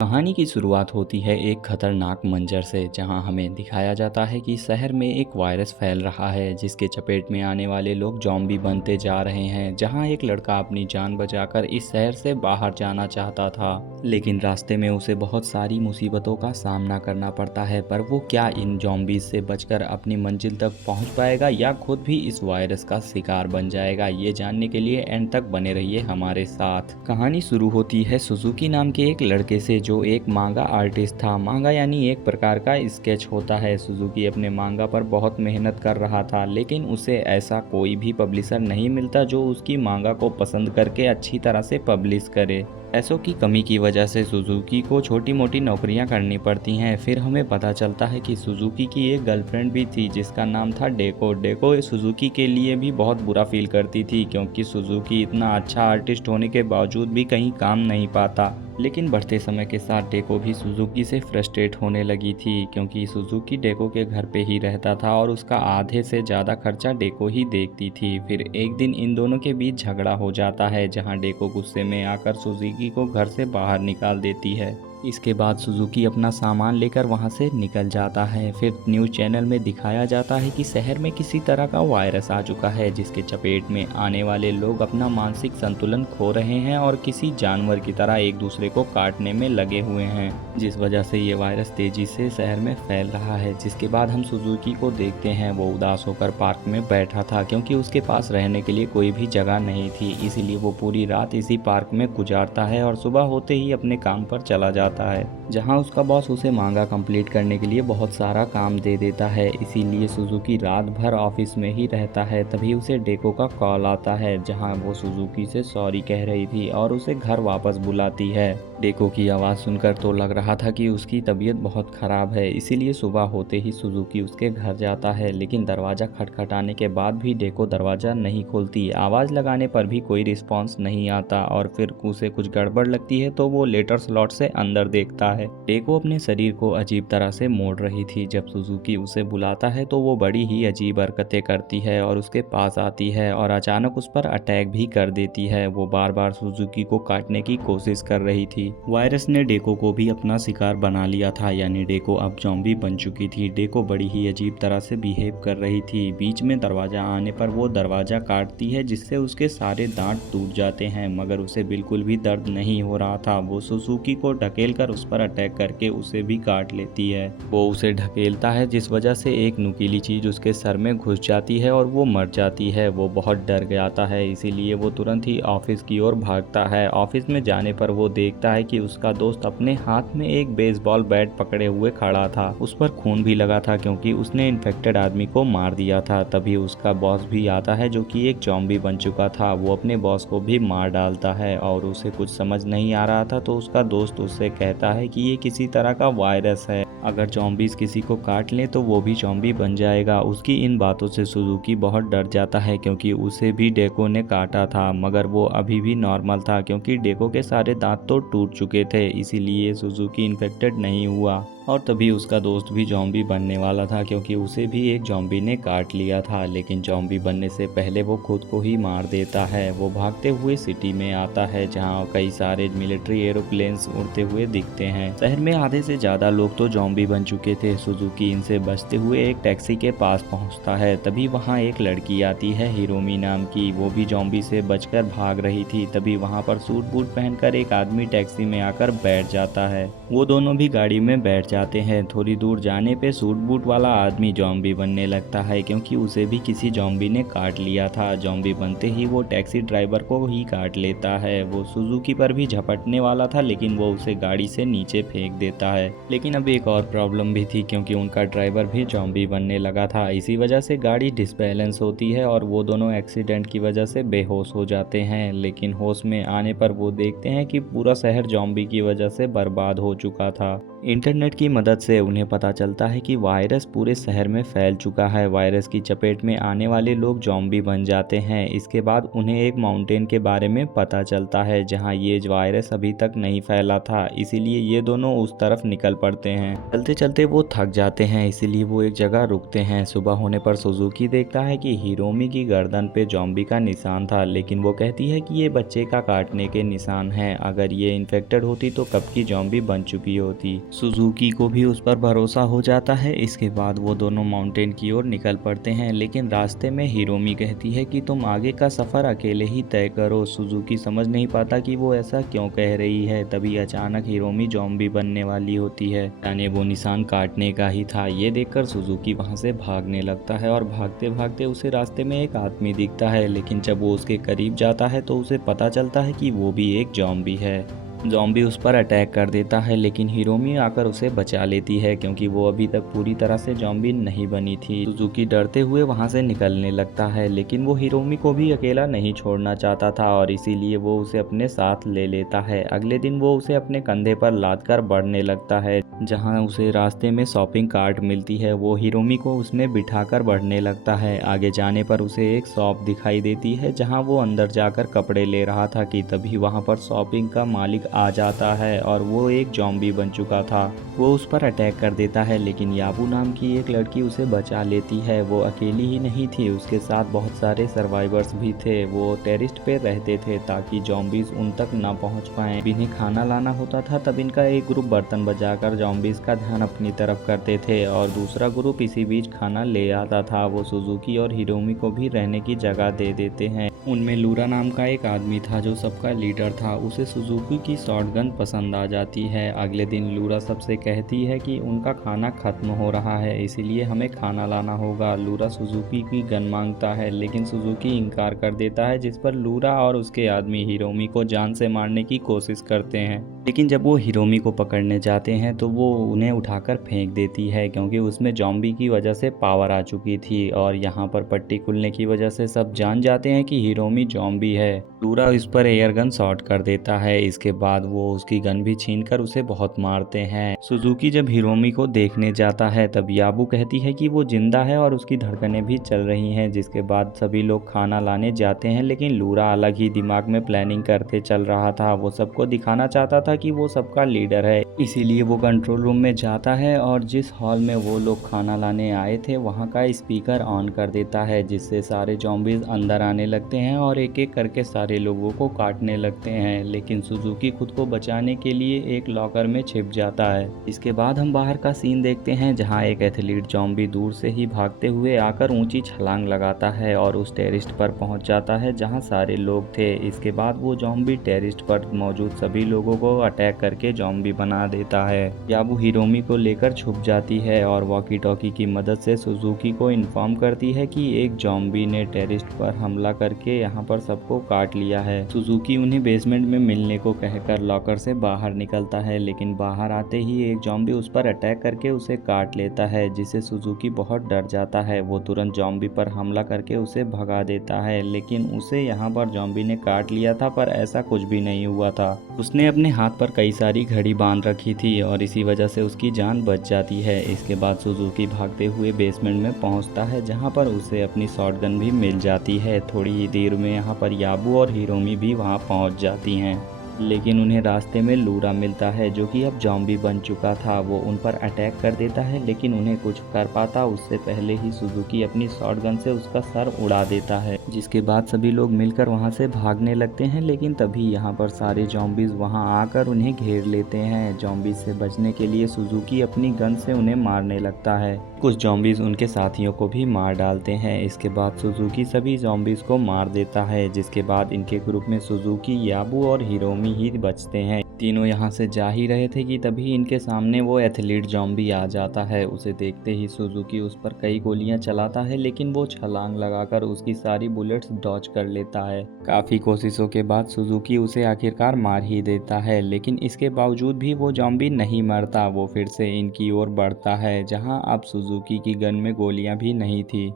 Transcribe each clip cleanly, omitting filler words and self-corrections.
कहानी की शुरुआत होती है एक खतरनाक मंजर से, जहां हमें दिखाया जाता है कि शहर में एक वायरस फैल रहा है जिसके चपेट में आने वाले लोग ज़ॉम्बी बनते जा रहे हैं। जहां एक लड़का अपनी जान बचाकर इस शहर से बाहर जाना चाहता था, लेकिन रास्ते में उसे बहुत सारी मुसीबतों का सामना करना पड़ता है। पर वो क्या इन ज़ॉम्बीज से बचकर अपनी मंजिल तक पहुंच पाएगा या खुद भी इस वायरस का शिकार बन जाएगा, ये जानने के लिए एंड तक बने रहिए हमारे साथ। कहानी शुरू होती है सुजुकी नाम के एक लड़के से जो एक मांगा आर्टिस्ट था। मांगा यानी एक प्रकार का स्केच होता है। सुजुकी अपने मांगा पर बहुत मेहनत कर रहा था, लेकिन उसे ऐसा कोई भी पब्लिशर नहीं मिलता जो उसकी मांगा को पसंद करके अच्छी तरह से पब्लिश करे। पैसों की कमी की वजह से सुजुकी को छोटी मोटी नौकरियां करनी पड़ती हैं। फिर हमें पता चलता है कि सुजुकी की एक गर्लफ्रेंड भी थी जिसका नाम था डेको। डेको सुजुकी के लिए भी बहुत बुरा फील करती थी, क्योंकि सुजुकी इतना अच्छा आर्टिस्ट होने के बावजूद भी कहीं काम नहीं पाता। लेकिन बढ़ते समय के साथ डेको भी सुजुकी से फ्रस्ट्रेट होने लगी थी, क्योंकि सुजुकी डेको के घर पे ही रहता था और उसका आधे से ज़्यादा खर्चा डेको ही देखती थी। फिर एक दिन इन दोनों के बीच झगड़ा हो जाता है, जहां डेको गुस्से में आकर सुजुकी को घर से बाहर निकाल देती है। इसके बाद सुजुकी अपना सामान लेकर वहां से निकल जाता है। फिर न्यूज़ चैनल में दिखाया जाता है कि शहर में किसी तरह का वायरस आ चुका है जिसके चपेट में आने वाले लोग अपना मानसिक संतुलन खो रहे हैं और किसी जानवर की तरह एक दूसरे को काटने में लगे हुए हैं, जिस वजह से ये वायरस तेजी से शहर में फैल रहा है। जिसके बाद हम सुजुकी को देखते हैं, वो उदास होकर पार्क में बैठा था, क्योंकि उसके पास रहने के लिए कोई भी जगह नहीं थी। इसीलिए वो पूरी रात इसी पार्क में गुजारता है और सुबह होते ही अपने काम पर चला जाता है, जहां उसका बॉस उसे मांगा कंप्लीट करने के लिए बहुत सारा काम दे देता है। इसीलिए सुजुकी रात भर ऑफिस में ही रहता है। तभी उसे डेको का कॉल आता है, जहां वो सुजुकी से सॉरी कह रही थी और उसे घर वापस बुलाती है। डेको की आवाज़ सुनकर तो लग रहा था कि उसकी तबीयत बहुत ख़राब है। इसीलिए सुबह होते ही सुजुकी उसके घर जाता है, लेकिन दरवाज़ा खटखटाने के बाद भी डेको दरवाज़ा नहीं खोलती। आवाज़ लगाने पर भी कोई रिस्पॉन्स नहीं आता और फिर उसे कुछ गड़बड़ लगती है तो वो लेटर स्लॉट से अंदर देखता है। डेको अपने शरीर को अजीब तरह से मोड़ रही थी। जब सुजुकी उसे बुलाता है तो वो बड़ी ही अजीब हरकतें करती है और उसके पास आती है और अचानक उस पर अटैक भी कर देती है। वो बार बार सुजुकी को काटने की कोशिश कर रही थी। वायरस ने डेको को भी अपना शिकार बना लिया था, यानी डेको अब ज़ॉम्बी बन चुकी थी। डेको बड़ी ही अजीब तरह से बिहेव कर रही थी। बीच में दरवाजा आने पर वो दरवाजा काटती है, जिससे उसके सारे दांत टूट जाते हैं, मगर उसे बिल्कुल भी दर्द नहीं हो रहा था। वो सुजुकी को ढकेल कर उस पर अटैक करके उसे भी काट लेती है। वो उसे ढकेलता है, जिस वजह से एक नुकीली चीज उसके सर में घुस जाती है और वो मर जाती है। वो बहुत डर जाता है, इसीलिए वो तुरंत ही ऑफिस की ओर भागता है। ऑफिस में जाने पर वो देखता है कि उसका दोस्त अपने हाथ में एक बेसबॉल बैट पकड़े हुए खड़ा था। उस पर खून भी लगा था, क्योंकि उसने इन्फेक्टेड आदमी को मार दिया था। तभी उसका बॉस भी आता है, जो कि एक ज़ॉम्बी बन चुका था। वो अपने बॉस को भी मार डालता है और उसे कुछ समझ नहीं आ रहा था, तो उसका दोस्त उससे कहता है कि ये किसी तरह का वायरस है, अगर ज़ॉम्बीज किसी को काट लें तो वो भी ज़ॉम्बी बन जाएगा। उसकी इन बातों से सुजुकी बहुत डर जाता है, क्योंकि उसे भी डेको ने काटा था, मगर वो अभी भी नॉर्मल था, क्योंकि डेको के सारे दांत तो टूट चुके थे। इसीलिए सुजुकी इन्फेक्टेड नहीं हुआ। और तभी उसका दोस्त भी ज़ॉम्बी बनने वाला था, क्योंकि उसे भी एक ज़ॉम्बी ने काट लिया था। लेकिन ज़ॉम्बी बनने से पहले वो खुद को ही मार देता है। वो भागते हुए सिटी में आता है, जहां कई सारे मिलिट्री एरोप्लेन्स उड़ते हुए दिखते हैं। शहर में आधे से ज़्यादा लोग तो ज़ॉम्बी बन चुके थे। सुजुकी इनसे बचते हुए एक टैक्सी के पास पहुंचता है। तभी वहां एक लड़की आती है, हिरोमी नाम की। वो भी ज़ॉम्बी से बचकर भाग रही थी। तभी वहां पर सूट बूट पहनकर एक आदमी टैक्सी में आकर बैठ जाता है। वो दोनों भी गाड़ी में बैठ जाते हैं। थोड़ी दूर जाने पे सूट बूट वाला आदमी ज़ॉम्बी बनने लगता है, क्योंकि उसे भी किसी ज़ॉम्बी ने काट लिया था। ज़ॉम्बी बनते ही वो टैक्सी ड्राइवर को ही काट लेता है। वो सुजुकी पर भी झपटने वाला था, लेकिन वो उसे गाड़ी से नीचे फेंक देता है। लेकिन अब एक और प्रॉब्लम भी थी, क्योंकि उनका ड्राइवर भी ज़ॉम्बी बनने लगा था। इसी वजह से गाड़ी डिसबैलेंस होती है और वो दोनों एक्सीडेंट की वजह से बेहोश हो जाते हैं। लेकिन होश में आने पर वो देखते हैं कि पूरा शहर ज़ॉम्बी की वजह से बर्बाद हो चुका था। इंटरनेट की मदद से उन्हें पता चलता है कि वायरस पूरे शहर में फैल चुका है। वायरस की चपेट में आने वाले लोग ज़ॉम्बी बन जाते हैं। इसके बाद उन्हें एक माउंटेन के बारे में पता चलता है जहां ये वायरस अभी तक नहीं फैला था, इसीलिए ये दोनों उस तरफ निकल पड़ते हैं। चलते चलते वो थक जाते हैं, इसीलिए वो एक जगह रुकते हैं। सुबह होने पर सुजुकी देखता है कि हिरोमी की गर्दन पे ज़ॉम्बी का निशान था, लेकिन वो कहती है कि ये बच्चे का काटने के निशान हैं। अगर ये इन्फेक्टेड होती तो कब की ज़ॉम्बी बन चुकी होती। सुजुकी को भी उस पर भरोसा हो जाता है। इसके बाद वो दोनों माउंटेन की ओर निकल पड़ते हैं, लेकिन रास्ते में हिरोमी कहती है कि तुम आगे का सफ़र अकेले ही तय करो। सुजुकी समझ नहीं पाता कि वो ऐसा क्यों कह रही है। तभी अचानक हिरोमी ज़ॉम्बी बनने वाली होती है, यानी वो निशान काटने का ही था। ये देखकर सुजुकी वहाँ से भागने लगता है और भागते भागते उसे रास्ते में एक आदमी दिखता है, लेकिन जब वो उसके करीब जाता है तो उसे पता चलता है कि वो भी एक ज़ॉम्बी है। ज़ॉम्बी उस पर अटैक कर देता है, लेकिन हिरोमी आकर उसे बचा लेती है क्योंकि वो अभी तक पूरी तरह से ज़ॉम्बी नहीं बनी थी। सुजुकी डरते हुए वहां से निकलने लगता है, लेकिन वो हिरोमी को भी अकेला नहीं छोड़ना चाहता था और इसीलिए वो उसे अपने साथ ले लेता है। अगले दिन वो उसे अपने कंधे पर लाद कर बढ़ने लगता है। जहां उसे रास्ते में शॉपिंग कार्ट मिलती है, वो हिरोमी को उसमें बिठाकर बढ़ने लगता है। आगे जाने पर उसे एक शॉप दिखाई देती है जहां वो अंदर जाकर कपड़े ले रहा था कि तभी वहां पर शॉपिंग का मालिक आ जाता है और वो एक ज़ॉम्बी बन चुका था। वो उस पर अटैक कर देता है, लेकिन याबू नाम की एक लड़की उसे बचा लेती है। वो अकेली ही नहीं थी, उसके साथ बहुत सारे सर्वाइवर्स भी थे। वो टेरिस्ट पे रहते थे ताकि ज़ॉम्बीज उन तक ना पहुंच पाएं। इन्हें खाना लाना होता था, तब इनका एक ग्रुप बर्तन बजाकर ज़ॉम्बीज का ध्यान अपनी तरफ करते थे और दूसरा ग्रुप इसी बीच खाना ले आता था। वो सुजुकी और हिरोमी को भी रहने की जगह दे देते हैं। उनमें लूरा नाम का एक आदमी था जो सबका लीडर था। उसे सुजुकी की शॉटगन पसंद आ जाती है। अगले दिन लूरा सबसे कहती है कि उनका खाना खत्म हो रहा है, इसीलिए हमें खाना लाना होगा। लूरा सुजुकी की गन मांगता है, लेकिन सुजुकी इनकार कर देता है, जिस पर लूरा और उसके आदमी हिरोमी को जान से मारने की कोशिश करते हैं। लेकिन जब वो हिरोमी को पकड़ने जाते हैं तो वो उन्हें उठाकर फेंक देती है क्योंकि उसमें ज़ॉम्बी की वजह से पावर आ चुकी थी और यहाँ पर पट्टी खुलने की वजह से सब जान जाते हैं कि हिरोमी ज़ॉम्बी है। लूरा इस पर एयर गन शॉट कर देता है। इसके बाद वो उसकी गन भी छीनकर उसे बहुत मारते हैं। सुजुकी जब हिरोमी को देखने जाता है तब याबू कहती है कि वो जिंदा है और उसकी धड़कनें भी चल रही हैं। जिसके बाद सभी लोग खाना लाने जाते हैं, लेकिन लूरा अलग ही दिमाग में प्लानिंग करते चल रहा था। वो सबको दिखाना चाहता था कि वो सबका लीडर है, इसीलिए वो कंट्रोल रूम में जाता है और जिस हॉल में वो लोग खाना लाने आए थे वहाँ का स्पीकर ऑन कर देता है, जिससे सारे ज़ॉम्बीज अंदर आने लगते हैं और एक एक करके सारे लोगों को काटने लगते हैं। लेकिन सुजुकी खुद को बचाने के लिए एक लॉकर में छिप जाता है। इसके बाद हम बाहर का सीन देखते हैं जहाँ एक एथलीट ज़ॉम्बी दूर से ही भागते हुए आकर ऊंची छलांग लगाता है और उस टेरिस्ट पर पहुंच जाता है जहां सारे लोग थे। इसके बाद वो ज़ॉम्बी टेरिस्ट पर मौजूद सभी लोगों को अटैक करके ज़ॉम्बी बना देता है। याबू हिरोमी को लेकर छुप जाती है और वॉकी टॉकी की मदद से सुजुकी को इन्फॉर्म करती है कि एक ज़ॉम्बी ने टेरिस्ट पर हमला करके यहाँ पर सबको काट लिया है। सुजुकी उन्हें बेसमेंट में मिलने को कहकर लॉकर से बाहर निकलता है, लेकिन बाहर आते ही एक ज़ॉम्बी उस पर अटैक करके उसे काट लेता है, जिससे सुजुकी बहुत डर जाता है। वो तुरंत ज़ॉम्बी पर हमला करके उसे भगा देता है, लेकिन उसे यहाँ पर ज़ॉम्बी ने काट लिया था पर ऐसा कुछ भी नहीं हुआ था। उसने अपने हाथ पर कई सारी घड़ी बांध रखी थी और इसी वजह से उसकी जान बच जाती है। इसके बाद सुजुकी भागते हुए बेसमेंट में पहुंचता है जहां पर उसे अपनी शॉटगन भी मिल जाती है। थोड़ी ही देर में यहाँ पर याबू और हिरोमी भी वहां पहुंच जाती हैं, लेकिन उन्हें रास्ते में लूरा मिलता है जो कि अब ज़ॉम्बी बन चुका था। वो उन पर अटैक कर देता है, लेकिन उन्हें कुछ कर पाता उससे पहले ही सुजुकी अपनी शॉटगन से उसका सर उड़ा देता है। जिसके बाद सभी लोग मिलकर वहां से भागने लगते हैं, लेकिन तभी यहाँ पर सारे ज़ॉम्बीज वहां आकर उन्हें घेर लेते हैं। ज़ॉम्बीज से बचने के लिए सुजुकी अपनी गन से उन्हें मारने लगता है। कुछ ज़ॉम्बीज उनके साथियों को भी मार डालते हैं। इसके बाद सुजुकी सभी ज़ॉम्बीज को मार देता है, जिसके बाद इनके ग्रुप में सुजुकी, याबू और हिरोमी ही बचते हैं। तीनों यहाँ से जा ही रहे थे कि तभी इनके सामने वो एथलीट ज़ॉम्बी आ जाता है। उसे देखते ही सुजुकी उस पर कई गोलियां चलाता है, लेकिन वो छलांग लगाकर उसकी सारी बुलेट्स डॉज कर लेता है। काफ़ी कोशिशों के बाद सुजुकी उसे आखिरकार मार ही देता है, लेकिन इसके बावजूद भी वो ज़ॉम्बी नहीं मरता। वो फिर से इनकी ओर बढ़ता है जहाँ अब सुजुकी की गन में गोलियां भी नहीं थी।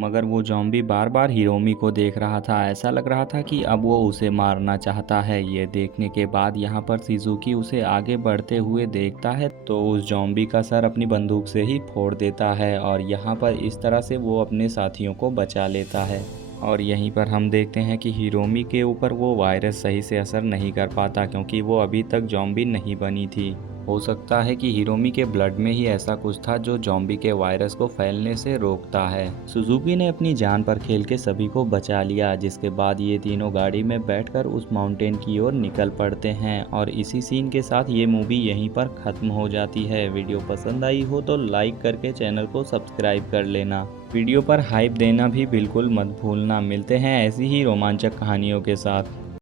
मगर वो ज़ॉम्बी बार-बार हिरोमी को देख रहा था। ऐसा लग रहा था कि अब वो उसे मारना चाहता है। ये देखने के बाद यहाँ पर शिज़ुकी उसे आगे बढ़ते हुए देखता है तो उस ज़ॉम्बी का सर अपनी बंदूक से ही फोड़ देता है और यहाँ पर इस तरह से वो अपने साथियों को बचा लेता है। और यहीं पर हम देखते हैं कि हिरोमी के ऊपर वो वायरस सही से असर नहीं कर पाता क्योंकि वो अभी तक ज़ॉम्बी नहीं बनी थी। हो सकता है कि हिरोमी के ब्लड में ही ऐसा कुछ था जो ज़ॉम्बी के वायरस को फैलने से रोकता है। सुजुकी ने अपनी जान पर खेल के सभी को बचा लिया, जिसके बाद ये तीनों गाड़ी में बैठकर उस माउंटेन की ओर निकल पड़ते हैं और इसी सीन के साथ ये मूवी यहीं पर ख़त्म हो जाती है। वीडियो पसंद आई हो तो लाइक करके चैनल को सब्सक्राइब कर लेना। वीडियो पर हाइप देना भी बिल्कुल मत भूलना। मिलते हैं ऐसी ही रोमांचक कहानियों के साथ।